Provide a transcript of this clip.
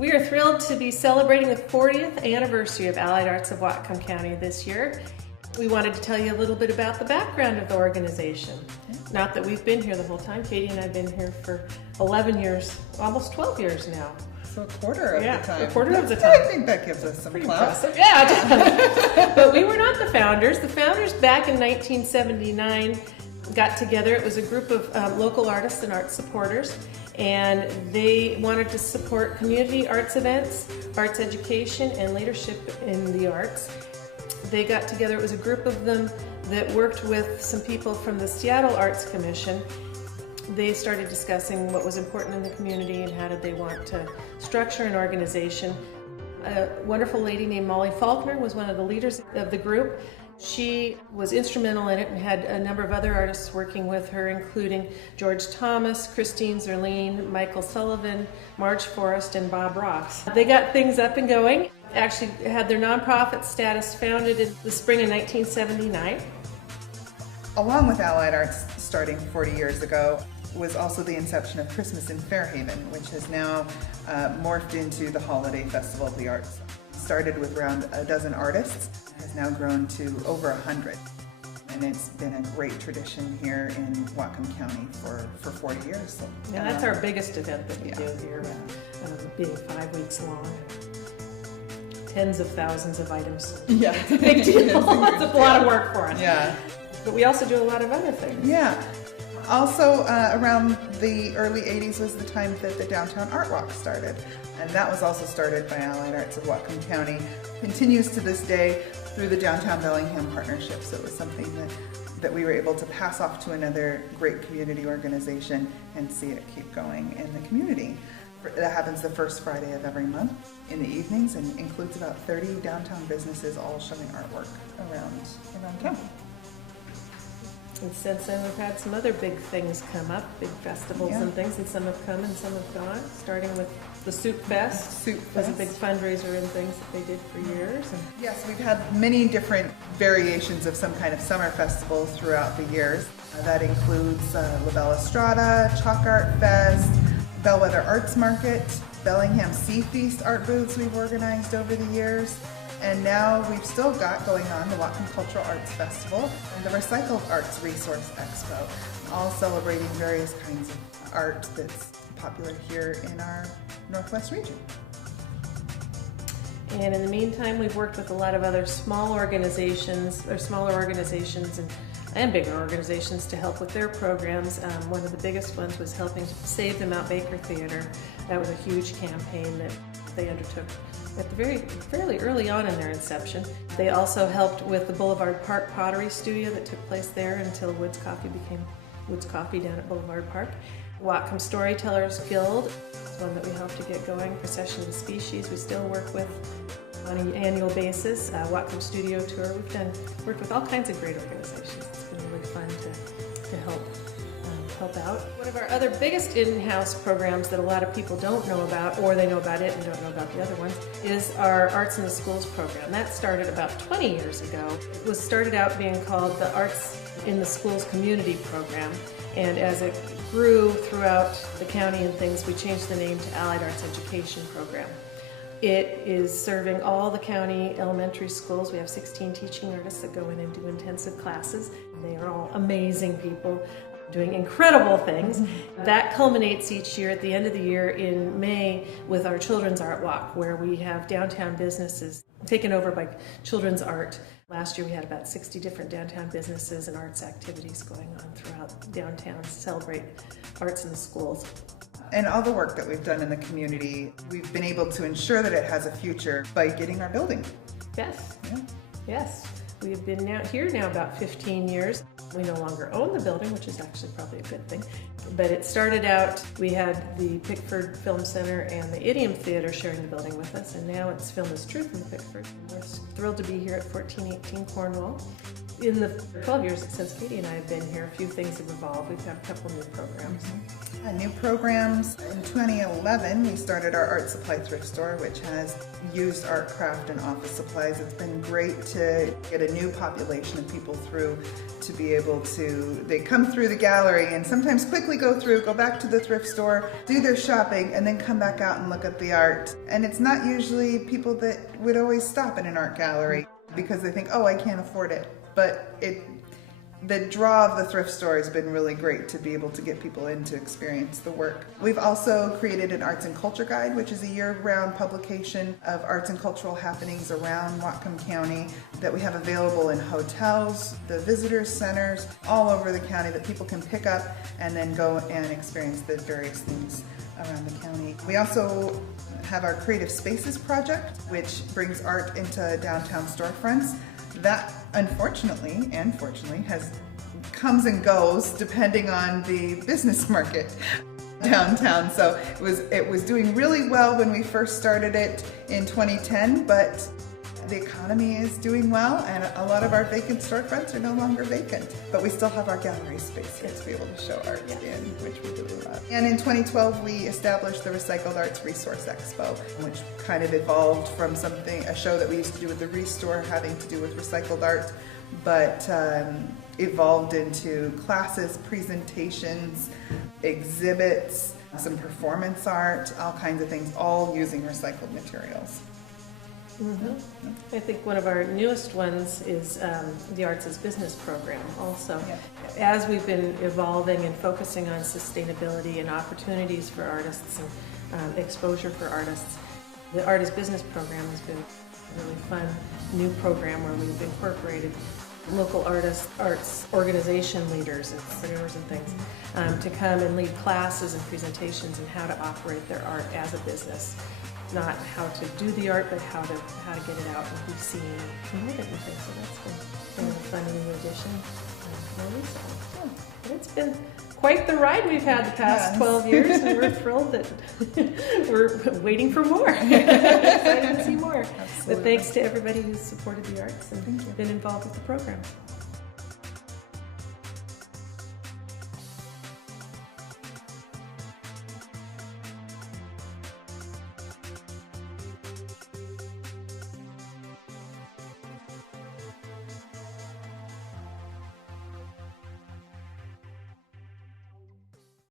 We are thrilled to be celebrating the 40th anniversary of Allied Arts of Whatcom County this year. We wanted to tell you a little bit about the background of the organization. Not that we've been here the whole time. Katie and I have been here for 11 years, almost 12 years now. So a quarter of the time. A quarter of the time. I think that gives us some clout. Yeah, but we were not the founders. The founders back in 1979 got together. It was a group of local artists and art supporters, and they wanted to support community arts events, arts education, and leadership in the arts. They got together. It was a group of them that worked with some people from the Seattle Arts Commission. They started discussing what was important in the community and how did they want to structure an organization. A wonderful lady named Molly Faulkner was one of the leaders of the group. She was instrumental in it and had a number of other artists working with her, including George Thomas, Christine Zerline, Michael Sullivan, Marge Forrest, and Bob Ross. They got things up and going. Actually had their nonprofit status founded in the spring of 1979. Along with Allied Arts starting 40 years ago was also the inception of Christmas in Fairhaven, which has now morphed into the Holiday Festival of the Arts. Started with around a dozen artists, has now grown to over 100. And it's been a great tradition here in Whatcom County for 40 years. So, yeah, that's our biggest event that we do here, being 5 weeks long. Tens of thousands of items. Yeah. It's a big deal. It's a lot of work for us. Yeah. But we also do a lot of other things. Yeah. Also, around the early 80s was the time that the Downtown Art Walk started. And that was also started by Allied Arts of Whatcom County. Continues to this day through the Downtown Bellingham Partnership. So it was something that we were able to pass off to another great community organization and see it keep going in the community. That happens the first Friday of every month in the evenings and includes about 30 downtown businesses all showing artwork around town. And since then we've had some other big things come up, big festivals and things, and some have come and some have gone, starting with the Soup Fest. Soup was Fest. a big fundraiser and things that they did for years. And yes, we've had many different variations of some kind of summer festival throughout the years. That includes La Bella Strada, Chalk Art Fest, Bellwether Arts Market, Bellingham Sea Feast art booths we've organized over the years. And now we've still got going on the Whatcom Cultural Arts Festival and the Recycled Arts Resource Expo, all celebrating various kinds of art that's popular here in our Northwest region. And in the meantime, we've worked with a lot of other small organizations, or smaller organizations and bigger organizations to help with their programs. One of the biggest ones was helping save the Mount Baker Theater. That was a huge campaign that they undertook at the fairly early on in their inception. They also helped with the Boulevard Park Pottery Studio that took place there until Woods Coffee became Woods Coffee down at Boulevard Park. Whatcom Storytellers Guild is one that we hope to get going. Procession of Species we still work with on an annual basis. Whatcom Studio Tour, we've worked with all kinds of great organizations. It's been really fun to help out. One of our other biggest in-house programs that a lot of people don't know about, or they know about it and don't know about the other ones, is our Arts in the Schools program. That started about 20 years ago. It was started out being called the Arts in the Schools Community Program, and as it grew throughout the county and things, we changed the name to Allied Arts Education Program. It is serving all the county elementary schools. We have 16 teaching artists that go in and do intensive classes. They are all amazing people doing incredible things. That culminates each year at the end of the year in May with our Children's Art Walk, where we have downtown businesses taken over by children's art. Last year we had about 60 different downtown businesses and arts activities going on throughout downtown to celebrate arts in the schools. And all the work that we've done in the community, we've been able to ensure that it has a future by getting our building. Yes. Yeah. Yes. We've been here about 15 years. We no longer own the building, which is actually probably a good thing. But it started out, we had the Pickford Film Center and the Idiom Theater sharing the building with us, and now it's Film is Truth in Pickford. We're thrilled to be here at 1418 Cornwall. In the 12 years since Katie and I have been here, a few things have evolved. We've got a couple new programs. New programs. In 2011, we started our art supply thrift store, which has used art, craft, and office supplies. It's been great to get a new population of people through, to be able to, they come through the gallery and sometimes quickly go back to the thrift store, do their shopping, and then come back out and look at the art. And it's not usually people that would always stop in an art gallery because they think, oh, I can't afford it. But the draw of the thrift store has been really great to be able to get people in to experience the work. We've also created an arts and culture guide, which is a year-round publication of arts and cultural happenings around Whatcom County that we have available in hotels, the visitor centers, all over the county that people can pick up and then go and experience the various things around the county. We also have our Creative Spaces project, which brings art into downtown storefronts. That, unfortunately and fortunately, comes and goes depending on the business market downtown. So it was doing really well when we first started it in 2010, but the economy is doing well, and a lot of our vacant storefronts are no longer vacant. But we still have our gallery space here to be able to show art in, which we really love. And in 2012, we established the Recycled Arts Resource Expo, which kind of evolved from a show that we used to do with the Restore having to do with recycled art, but evolved into classes, presentations, exhibits, some performance art, all kinds of things, all using recycled materials. I think one of our newest ones is the Arts as Business program also. Yeah. As we've been evolving and focusing on sustainability and opportunities for artists and exposure for artists, the Art as Business program has been a really fun new program where we've incorporated local arts organization leaders and entrepreneurs and things to come and lead classes and presentations on how to operate their art as a business. Not how to do the art, but how to get it out and be seen and promote it and things. So that's been a fun new addition. But it's been quite the ride we've had the past 12 years, and we're thrilled that we're waiting for more. Excited to see more. Absolutely. But thanks to everybody who's supported the arts and been involved with the program.